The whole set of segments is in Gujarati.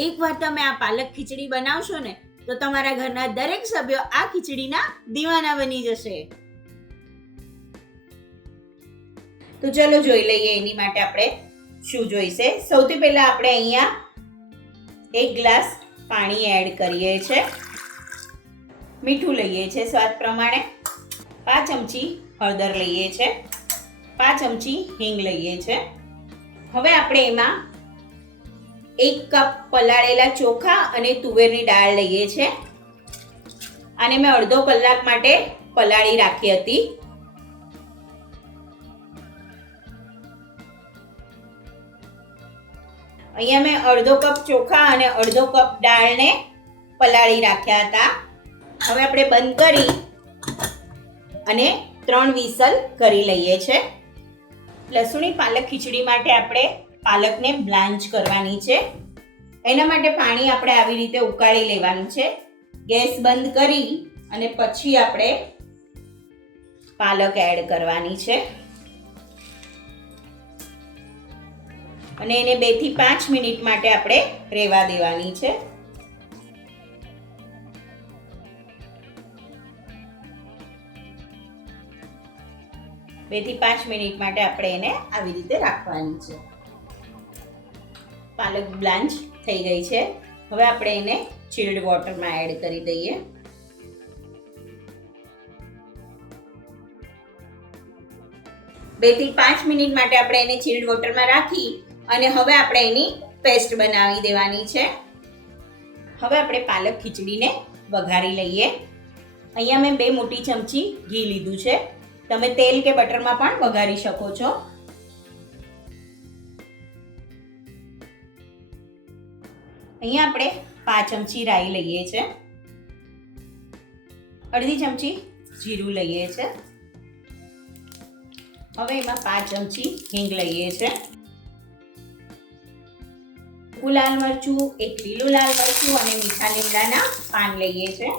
એકવાર તમે આ પાલક ખીચડી બનાવશો ને તો તમારા ઘરના દરેક સભ્યો આ ખીચડીના દીવાના બની જશે. તો ચલો જોઈ લઈએ એની માટે આપણે શું જોઈશે. સૌથી પહેલા આપણે અહીંયા 1 ગ્લાસ પાણી એડ કરીએ છે. મીઠું લઈએ છે સ્વાદ પ્રમાણે. 5 ચમચી હળદર લઈએ છે. 5 ચમચી હિંગ લઈએ છે. હવે આપણે એમાં 1 કપ પલાળેલા ચોખા અને તુવેરની દાળ લઈએ છે. આને મેં અડધો કલાક માટે પલાળી રાખી હતી. અહીંયા મેં અડધો કપ ચોખા અને અડધો કપ દાળને પલાળી રાખ્યા હતા. હવે આપણે બંધ કરી અને 3 વિસલ કરી લઈએ છે. લસુણી પાલક ખીચડી માટે આપણે પાલકને બ્લાન્ચ કરવાની છે. એના માટે પાણી આપણે આવી રીતે ઉકાળી લેવાનું છે. ગેસ બંધ કરી અને પછી આપણે પાલક એડ કરવાની છે અને એને 2 થી 5 મિનિટ માટે આપણે રહેવા દેવાની છે. બે થી 5 મિનિટ માટે આપણે એને આવી રીતે રાખવાની છે. પાલક બ્લાન્ચ થઈ ગઈ છે. હવે આપણે એને ચિલ્ડ વોટરમાં એડ કરી દઈએ. બે થી 5 મિનિટ માટે આપણે એને ચિલ્ડ વોટરમાં રાખી અને હવે આપણે એની પેસ્ટ બનાવી દેવાની છે. હવે આપણે પાલક ખીચડીને વઘારી લઈએ. અહીંયા મેં 2 મોટી ચમચી ઘી લીધું છે. તમે તેલ કે બટરમાં પણ વઘારી શકો છો. અહીંયા આપણે 5 ચમચી રાઈ લઈએ છે. અડધી ચમચી જીરું લઈએ છે. હવે એમાં 5 ચમચી હિંગ લઈએ છે. સૂકું લાલ મરચું, 1 લીલું લાલ મરચું અને મીઠા લીમડાના પાન લઈએ છે.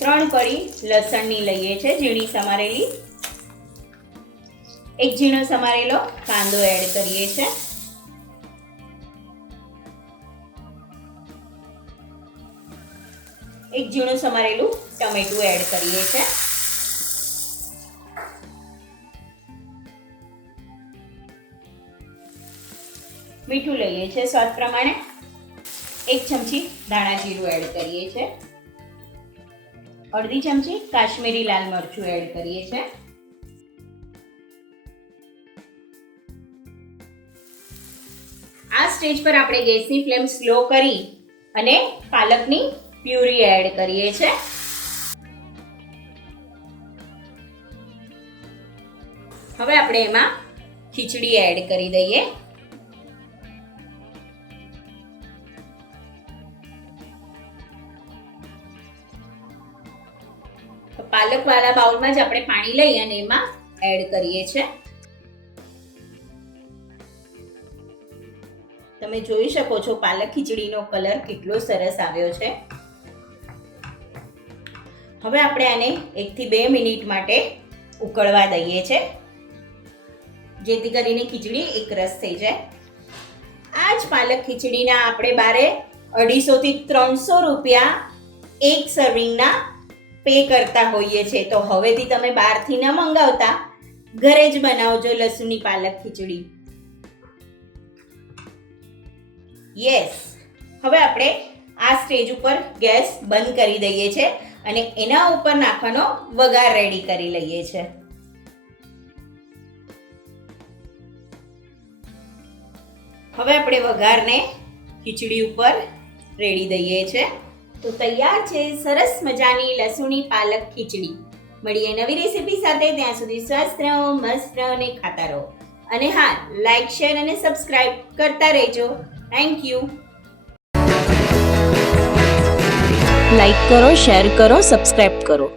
3 કળી લસણની લઈએ છે, ઝીણી સમારેલી. 1 ઝીણો સમારેલો કાંદો એડ કરીએ છે. એક ઝીણું સમારેલું ટમેટું એડ કરીએ છે. મીઠું લઈએ છે સ્વાદ પ્રમાણે. 1 ચમચી ધાણા જીરું એડ કરીએ છે. અડધી ચમચી કાશ્મીરી લાલ મરચું એડ કરીએ છે. આ સ્ટેજ પર આપણે ગેસની ફ્લેમ સ્લો કરી અને પાલકની પ્યુરી એડ કરીએ છે. હવે આપણે એમાં ખીચડી એડ કરી દઈએ. પાલક વાળા બાઉલમાં જ આપણે પાણી લઈ અને એમાં એડ કરીએ છે. તમે જોઈ શકો છો પાલક ખીચડીનો કલર કેટલો સરસ આવ્યો છે. હવે આપણે આને 1 થી 2 મિનિટ માટે ઉકળવા દઈએ છે, જેથી કરીને ખીચડી એકરસ થઈ જાય. આ જ પાલક ખીચડીના આપણે બારે 250 થી 300 રૂપિયા એક સર્વિંગના પે કરતા હોઈએ છે. તો હવેથી તમે બહારથી ન મંગાવતા ઘરે જ બનાવજો લસુની પાલક ખીચડી. યસ, હવે આપણે આ સ્ટેજ ઉપર ગેસ બંધ કરી દઈએ છે અને એના ઉપર નાખવાનો વઘાર રેડી કરી લઈએ છે. હવે આપણે વઘારને ખીચડી ઉપર રેડી દઈએ છે. તો તૈયાર છે સરસ મજાની લસુની પાલક ખીચડી. મળીએ નવી રેસીપી સાથે. ત્યાં સુધી સ્વસ્થ રહો, મસ્ત રહો અને ખાતા રહો. અને હા, લાઈક, શેર અને સબસ્ક્રાઇબ કરતા રહેજો. Thank you. લાઈક કરો, શેર કરો, સબસ્ક્રાઇબ કરો.